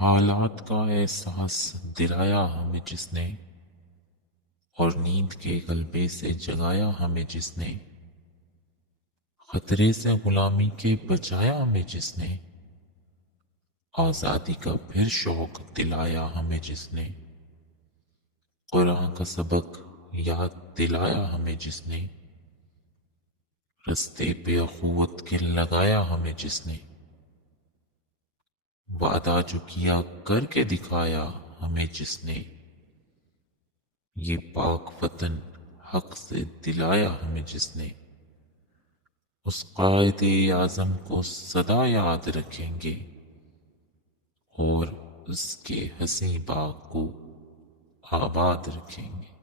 حالات کا احساس دلایا ہمیں جس نے، اور نیند کے غلبے سے جگایا ہمیں جس نے، خطرے سے غلامی کے بچایا ہمیں جس نے، آزادی کا پھر شوق دلایا ہمیں جس نے، قرآن کا سبق یاد دلایا ہمیں جس نے، رستے پہ اخوت کے لگایا ہمیں جس نے، وعدہ جو کیا کر کے دکھایا ہمیں جس نے، یہ پاک وطن حق سے دلایا ہمیں جس نے، اس قائد اعظم کو سدا یاد رکھیں گے اور اس کے حسین باغ کو آباد رکھیں گے۔